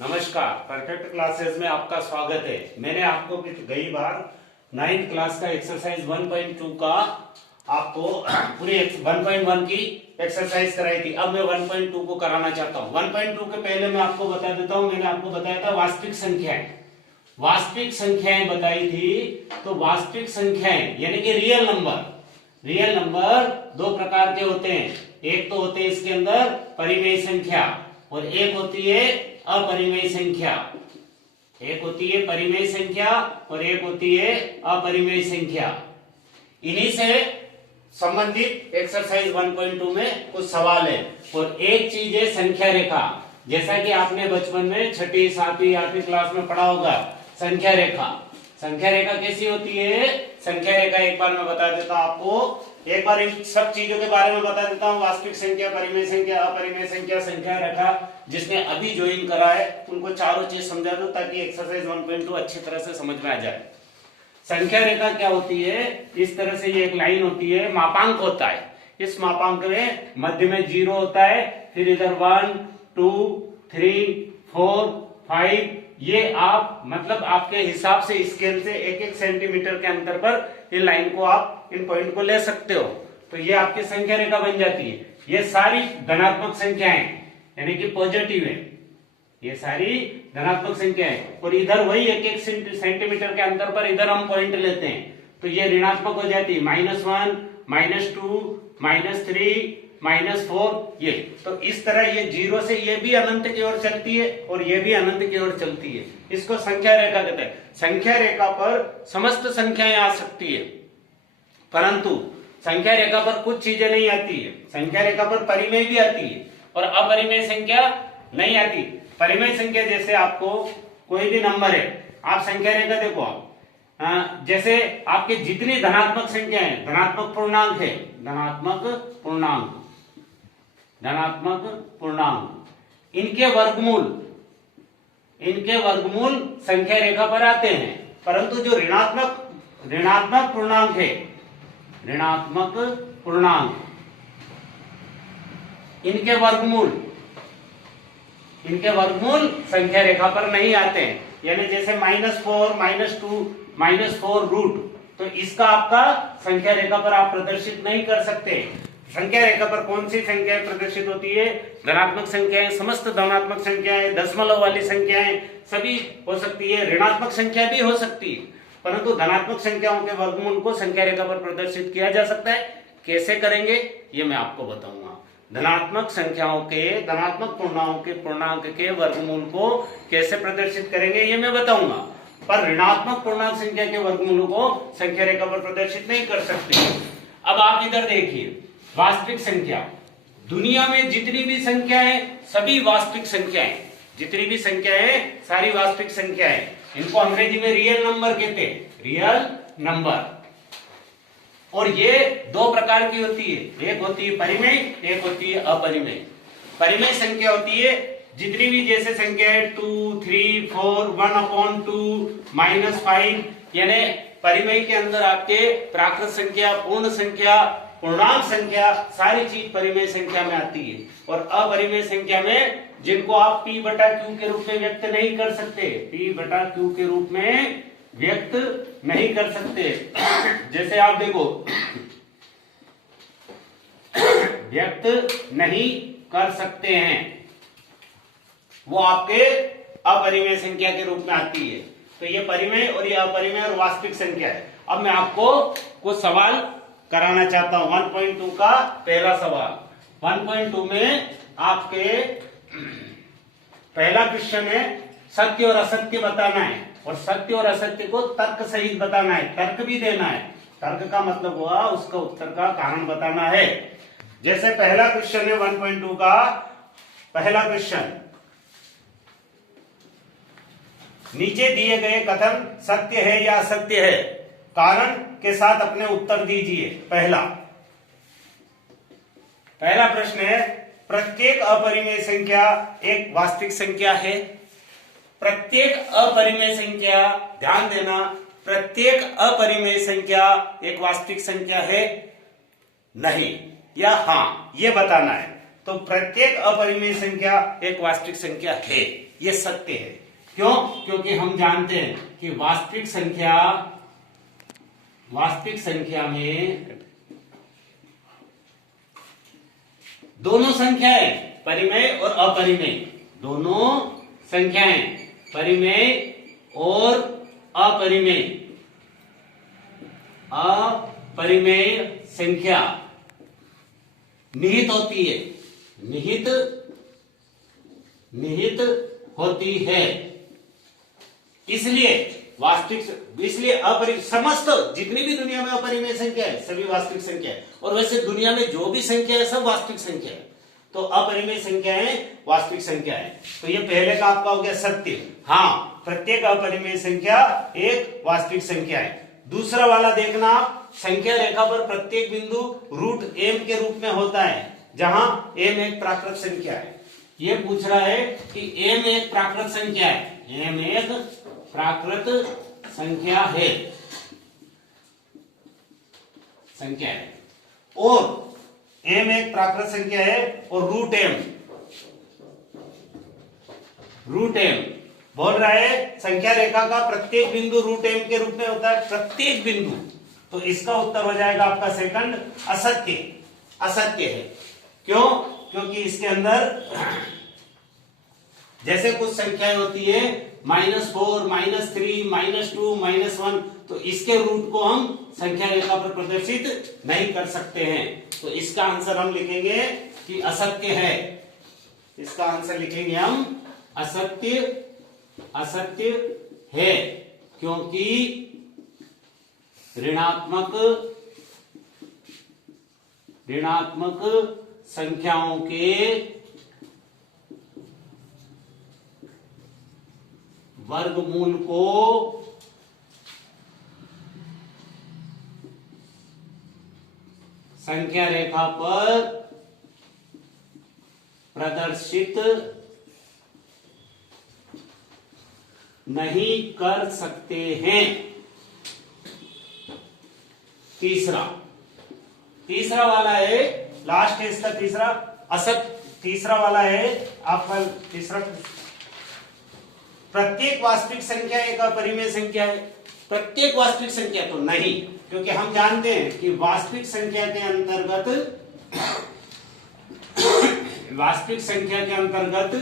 नमस्कार, perfect classes में आपका स्वागत है। मैंने आपको गई बार 9th क्लास का एक्सरसाइज 1.2 का आपको पूरी 1.1 की एक्सरसाइज कराई थी। अब मैं 1.2 को कराना चाहता हूँ। 1.2 के पहले मैं आपको बता देता हूँ, मैंने आपको बताया था वास्तविक संख्याएं। वास्तविक संख्याएं बताई थी, तो वास्तविक संख्याएं यानी कि रियल नंबर दो प्रकार के होते हैं। एक तो होते हैं इसके अंदर परिमेय संख्या और एक होती है अपरिमेय संख्या। एक होती है परिमेय संख्या और एक होती है अपरिमेय संख्या। इन्हीं से संबंधित एक्सरसाइज 1.2 में कुछ सवाल है। और एक चीज है संख्या रेखा। जैसा कि आपने बचपन में 6ठी 7वीं 8वीं क्लास में पढ़ा होगा, संख्या रेखा। संख्या रेखा कैसी होती है? संख्या रेखा एक बार मैं बता देता हूं आपको। एक बार इन सब चीजों के बारे में बता देता हूं, वास्तविक संख्या, परिमेय संख्या, अपरिमेय संख्या, संख्या रेखा। जिसने अभी ज्वाइन करा है उनको चारों चीज समझा दो ताकि एक्सरसाइज 1.2 अच्छी तरह से समझ में आ जाए। संख्या रेखा क्या होती है? इस तरह से ये एक लाइन होती है, मापांक होता है। इस मापांक में मध्य में 0 होता है, फिर इधर 1 2 3 4 5, ये आप मतलब आपके हिसाब से स्केल से 1-1 सेंटीमीटर के अंतर पर इन लाइन को आप इन पॉइंट को ले सकते हो। तो ये आपकी संख्या रेखा बन जाती है। ये सारी धनात्मक संख्याएं यानी कि पॉजिटिव है, ये सारी धनात्मक संख्याएं। और इधर वही 1-1 सेंटीमीटर के अंतर पर इधर हम पॉइंट लेते हैं, तो ये ऋणात्मक हो जाती है। -1 -2 -3 -4 ये। तो इस तरह ये 0 से ये भी अनंत की ओर चलती है और ये भी अनंत की ओर चलती है। इसको संख्या रेखा कहते हैं। संख्या रेखा पर समस्त संख्याएं आ सकती है, परंतु संख्या रेखा पर कुछ चीजें नहीं आती है। संख्या रेखा पर परिमेय भी आती है और अपरिमेय संख्या नहीं आती। परिमेय संख्या जैसे आपको कोई भी नंबर है, आप संख्या रेखा देखो आप, जैसे आपके जितनी धनात्मक संख्या है, धनात्मक पूर्णांक है, धनात्मक पूर्णांक, इनके वर्गमूल संख्या रेखा पर आते हैं। परंतु जो ऋणात्मक पूर्णांक है, ऋणात्मक पूर्णांक, इनके वर्गमूल संख्या रेखा पर नहीं आते हैं। यानी जैसे -4 -2 -4 रूट, तो इसका आपका संख्या रेखा पर आप प्रदर्शित नहीं कर सकते। संख्या रेखा पर कौन सी संख्याएं प्रदर्शित होती है? धनात्मक संख्याएं, समस्त धनात्मक संख्याएं, दशमलव वाली संख्याएं सभी हो सकती है, ऋणात्मक संख्या भी हो सकती है। परंतु धनात्मक संख्याओं के वर्गमूल को संख्या रेखा पर प्रदर्शित किया जा सकता है। कैसे करेंगे ये मैं आपको बताऊंगा। धनात्मक संख्याओं के, धनात्मक पूर्णांक के वर्गमूल को कैसे प्रदर्शित करेंगे ये मैं बताऊंगा। पर ऋणात्मक पूर्णांक संख्या के वर्गमूलों को संख्या रेखा पर प्रदर्शित नहीं कर सकते। अब आप इधर देखिए, वास्तविक संख्या, दुनिया में जितनी भी संख्या है सभी वास्तविक संख्याएं, जितनी भी संख्याएं सारी वास्तविक संख्याएं। इनको अंग्रेजी में रियल नंबर कहते हैं, रियल नंबर। और ये दो प्रकार की होती है, एक होती है परिमेय, एक होती है अपरिमेय। परिमेय संख्या होती है जितनी भी जैसे संख्या है 2 3 4 1/2 -5, यानी परिमेय के अंदर आपके प्राकृत संख्या, पूर्ण संख्या, पूर्णांक संख्या सारी चीज परिमेय संख्या में आती है। और अपरिमेय संख्या में जिनको आप P/Q के रूप में व्यक्त नहीं कर सकते, P/Q के रूप में व्यक्त नहीं कर सकते। जैसे आप देखो, व्यक्त नहीं कर सकते हैं, वो आपके अपरिमेय संख्या के रूप में आती है। तो ये परिमेय और ये अपरिमेय और वास्तविक संख्या है। अब मैं आपको कुछ सवाल कराना चाहता हूं। 1.2 का पहला सवाल। 1.2 में आपके पहला क्वेश्चन है, सत्य और असत्य बताना है और सत्य और असत्य को तर्क सहित बताना है, तर्क भी देना है। तर्क का मतलब हुआ उसका उत्तर का कारण बताना है। जैसे पहला क्वेश्चन है 1.2 का पहला क्वेश्चन, नीचे दिए गए कथन सत्य है या असत्य है, कारण के साथ अपने उत्तर दीजिए। पहला प्रश्न है, प्रत्येक अपरिमेय संख्या एक वास्तविक संख्या है। प्रत्येक अपरिमेय संख्या, ध्यान देना, प्रत्येक अपरिमेय संख्या एक वास्तविक संख्या है, नहीं या हां, ये बताना है। तो प्रत्येक अपरिमेय संख्या एक वास्तविक संख्या है। ये सत्य है। क्यों? क्योंकि हम जानते हैं कि वास्तविक संख्या में दोनों संख्याएं परिमेय और अपरिमेय, दोनों संख्याएं परिमेय और अपरिमेय संख्या निहित होती है, निहित होती है। इसलिए समस्त जितनी भी दुनिया में अपरिमेय संख्या है सभी वास्तविक संख्या है, और वैसे दुनिया में जो भी संख्या है सब वास्तविक संख्या है। तो अपरिमेय संख्याएं वास्तविक संख्या है। तो ये पहले का आपका हो गया सत्य। हाँ, प्रत्येक अपरिमेय संख्या एक वास्तविक संख्या है। दूसरा वाला देखना आप, संख्या रेखा पर प्रत्येक बिंदु रूट m के रूप में होता है, जहां m एक प्राकृत संख्या है। ये पूछ रहा है कि m एक प्राकृत संख्या है, m एक प्राकृत संख्या है, और m एक प्राकृत संख्या है, और रूट m बोल रहा है संख्या रेखा का प्रत्येक बिंदु रूट m के रूप में होता है, प्रत्येक बिंदु। तो इसका उत्तर हो जाएगा आपका सेकंड असत्य है। क्यों? क्योंकि इसके अंदर जैसे कुछ संख्याएं होती है -4, -3, -2, -1, तो इसके रूट को हम संख्या रेखा पर प्रदर्शित नहीं कर सकते हैं। तो इसका आंसर हम लिखेंगे कि असत्य है। इसका आंसर लिखेंगे हम असत्य है, क्योंकि ऋणात्मक संख्याओं के वर्गमूल को संख्या रेखा पर प्रदर्शित नहीं कर सकते हैं। तीसरा वाला है, लास्ट है इसका तीसरा वाला है आपका तीसरा, प्रत्येक वास्तविक संख्या एक अपरिमेय संख्या है। प्रत्येक वास्तविक संख्या तो नहीं, क्योंकि हम जानते हैं कि वास्तविक संख्या के अंतर्गत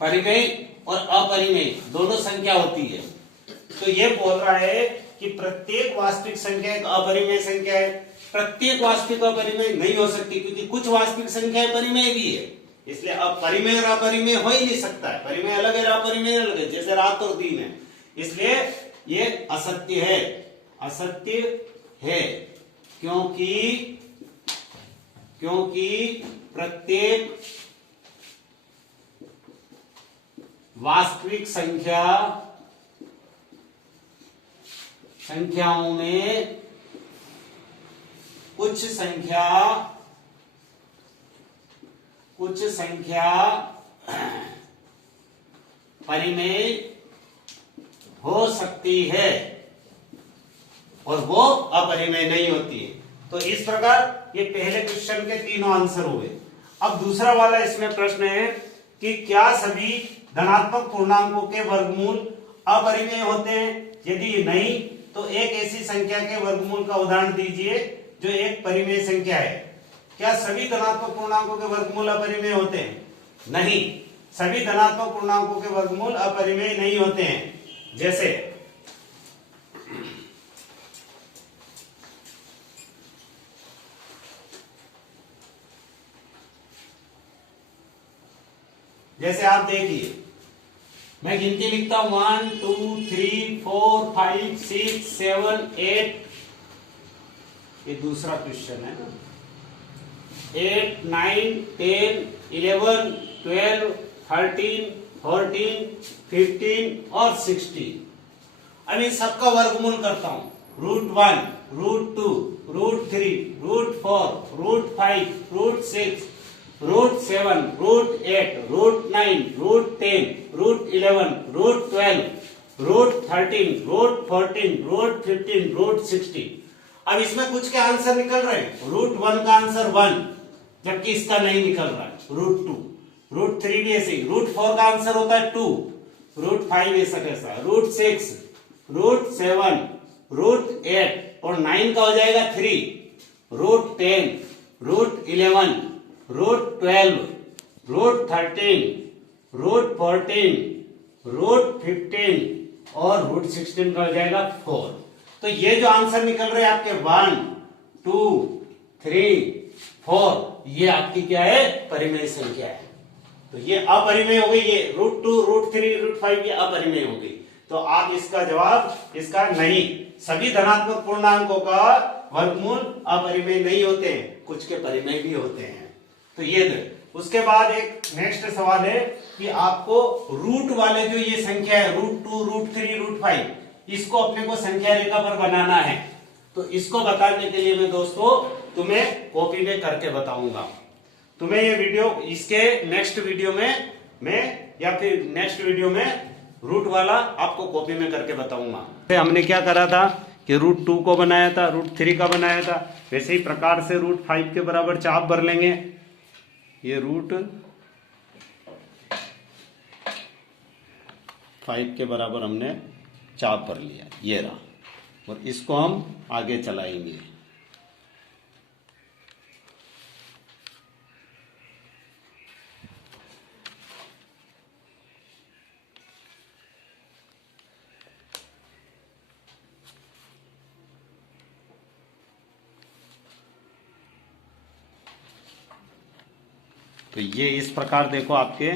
परिमेय और अपरिमेय दोनों संख्या होती है। तो ये बोल रहा है कि प्रत्येक वास्तविक संख्या एक अपरिमेय संख्या है। प्रत्येक वास्तविक अपरिमेय नहीं हो सकती, क्योंकि कुछ वास्तविक संख्याएं परिमेय भी है, इसलिए अब परिमेय और अपरिमेय हो ही नहीं सकता है। परिमेय अलग है, अपरिमेय अलग है, जैसे रात और दिन है। इसलिए ये असत्य है, क्योंकि प्रत्येक वास्तविक संख्याओं में कुछ संख्या परिमेय हो सकती है और वो अपरिमेय नहीं होती है। तो इस प्रकार ये पहले क्वेश्चन के तीनों आंसर हुए। अब दूसरा वाला इसमें प्रश्न है कि क्या सभी धनात्मक पूर्णांकों के वर्गमूल अपरिमेय होते हैं? यदि नहीं, तो एक ऐसी संख्या के वर्गमूल का उदाहरण दीजिए जो एक परिमेय संख्या है। क्या सभी धनात्मक पूर्णांकों के वर्गमूल अपरिमेय होते हैं? नहीं, सभी धनात्मक पूर्णांकों के वर्गमूल अपरिमेय नहीं होते हैं। जैसे आप देखिए, मैं गिनती लिखता हूं 1 2 3 4 5 6 7 8, ये दूसरा क्वेश्चन है ना, 8 9 10 11 12 13 14 15 और 16। अब इन सबका वर्गमूल करता हूं। √1, √2, √3, √4, √5, √6, √7, √8, √9, √10, √11, √12, √13, √14, √15, √16। अब इसमें कुछ के आंसर निकल रहे हैं। √1 का आंसर 1, जबकि इसका नहीं निकल रहा है। √2, √3 भी ऐसे ही, √4 का आंसर होता है 2, √5 ऐसा कैसा, √6, √7, √8 और 9 का हो जाएगा 3, √10, √11, √12, √13, √14, √15 और √16 का हो जाएगा 4। तो ये जो आंसर निकल रहे हैं आपके 1, 2, 3, 4, ये आपकी क्या है, परिमेय संख्या है। तो ये अपरिमेय हो गई, ये √2, √3, √5 ये अपरिमेय हो गई। तो आप इसका जवाब इसका नहीं, सभी धनात्मक पूर्णांकों का वर्गमूल अपरिमेय नहीं होते हैं, कुछ के परिमेय भी होते हैं। तो ये दे। उसके बाद एक नेक्स्ट सवाल है कि आपको रूट वाले जो ये संख्या है √2, √3, √5, इसको अपने को संख्या रेखा पर बनाना है। तो इसको बताने के लिए मैं दोस्तों तुम्हें कॉपी में करके बताऊंगा। तुम्हें ये वीडियो, इसके नेक्स्ट वीडियो में मैं, या फिर नेक्स्ट वीडियो में रूट वाला आपको कॉपी में करके बताऊंगा। हमने क्या करा था कि √2 को बनाया था, √3 का बनाया था, वैसे ही प्रकार से √5 के बराबर चाप भर लेंगे। ये √5 के बराबर हमने चाप भर लिया, ये रहा, और इसको हम आगे चलाएंगे। तो ये इस प्रकार देखो आपके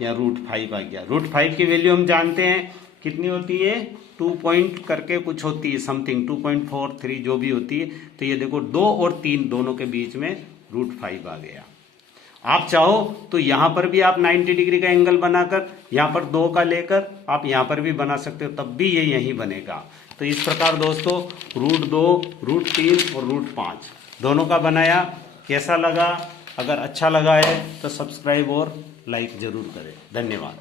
यहाँ √5 आ गया। √5 की वैल्यू हम जानते हैं कितनी होती है, 2 पॉइंट करके कुछ होती है, समथिंग 2.43 जो भी होती है। तो ये देखो 2 और 3 दोनों के बीच में √5 आ गया। आप चाहो तो यहाँ पर भी आप 90 डिग्री का एंगल बनाकर यहाँ पर 2 का लेकर आप यहाँ पर भी बना सकते हो, तब भी ये यही बनेगा। तो इस प्रकार दोस्तों √2, √3 और √5 दोनों का बनाया। कैसा लगा? अगर अच्छा लगा है तो सब्सक्राइब और लाइक जरूर करें। धन्यवाद।